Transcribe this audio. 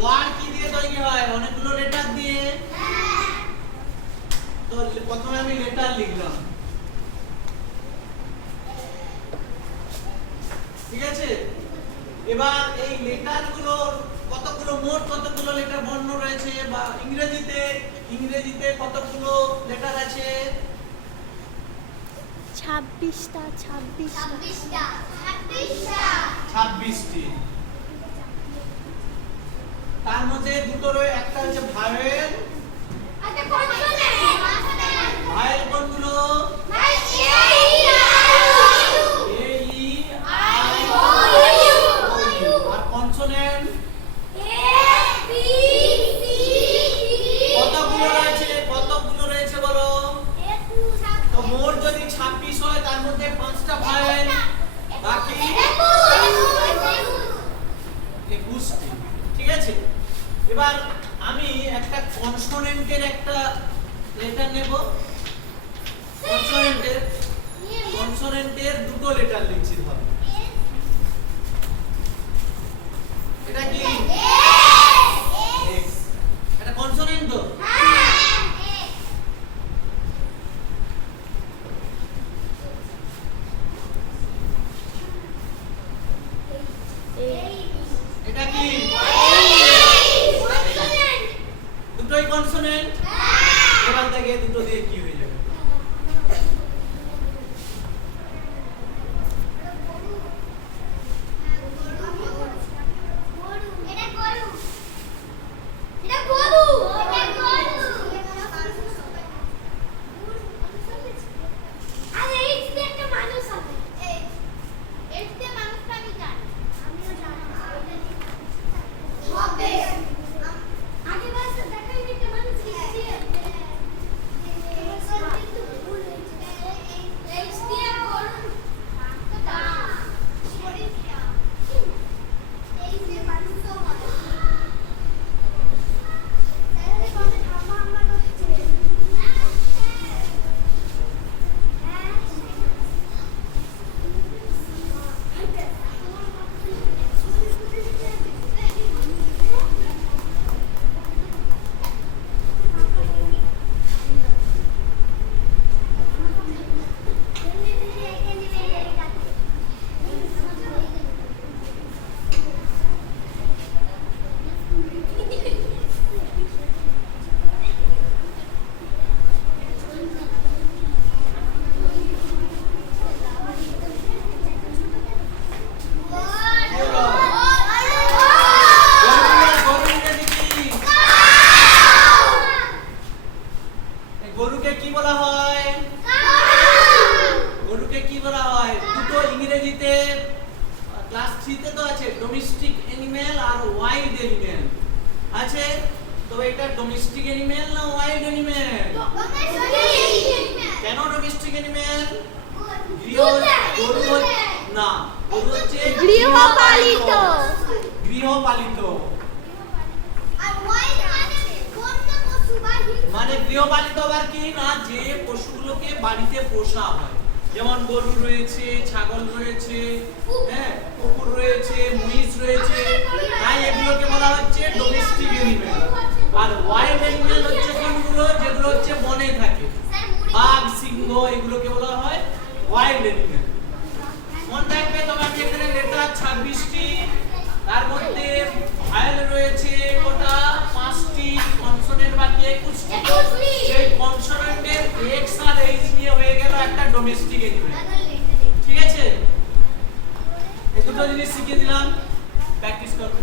Word কি দিয়ে তৈরি হয়? অনেকগুলো লেটার দিয়ে। তো প্রথমে আমি লেটার লিখলাম, ঠিক আছে? এবার এই লেটারগুলোর মোট কতগুলো লেটার বর্ণ রয়েছে, বা ইংরেজিতে কতগুলো লেটার আছে? 26টি। তার মধ্যে দুটো রয়েছে, একটা হচ্ছে ভায়েল। ভায়েল কোনগুলো? আর কনসোনেন্ট কতগুলো রয়েছে বলো? তো মোট যদি 26 হয় তার মধ্যে 5টা ভায়েল, বাকি 21টি, ঠিক আছে? এবার আমি একটা কনসোনেন্টের একটা লেটার নেব। কনসোনেন্টের দুটো লেটার লিখছি ধর। এটা কি? এক্স। এটা কনসোনেন্ট তো? এটা কি? দুটোই কনসোনেন্ট। এবার থেকে দুটো দিয়ে কি হয়ে যাবে? গরুকে কি বলা হয়? গরুকে কি বলা হয়? দুটো ইংরেজিতে ক্লাস 3 তে তো আছে, ডোমেস্টিক অ্যানিমেল আর ওয়াইল্ড অ্যানিমেল আছে। তো এটা ডোমেস্টিক অ্যানিমেল না ওয়াইল্ড অ্যানিমেল? কেন ডোমেস্টিক অ্যানিমেল? গরু না, গরু হচ্ছে গৃহপালিত। মানে গৃহপালিত আবার কি না, যে পশুগুলোকে বাড়িতে পোষা হয়, যেমন গরু রয়েছে, ছাগল রয়েছে, হ্যাঁ, কুকুর রয়েছে, মহিষ রয়েছে, তাই এগুলোকে বলা হচ্ছে ডোমেস্টিক অ্যানিমেল। আর ওয়াইল্ড অ্যানিমেল হচ্ছে কোনগুলো? যেগুলো হচ্ছে বনে থাকে, বাঘ, সিংহ, এগুলোকে বলা হয় ওয়াইল্ড অ্যানিমেল। মনে রাখবে তোমাকে এখানে লেটার 26টি, তার মধ্যে ভায়েল রয়েছে কটা? 5টি, কনসোনেন্ট বাকি 21টি। সেই কনসোনেন্টের এক্স আর এইচ নিয়ে হয়ে গেল একটা ডোমেস্টিক অ্যানিমেল, ঠিক আছে? এই দুটো জিনিস শিখিয়ে দিলাম, প্র্যাকটিস করবে।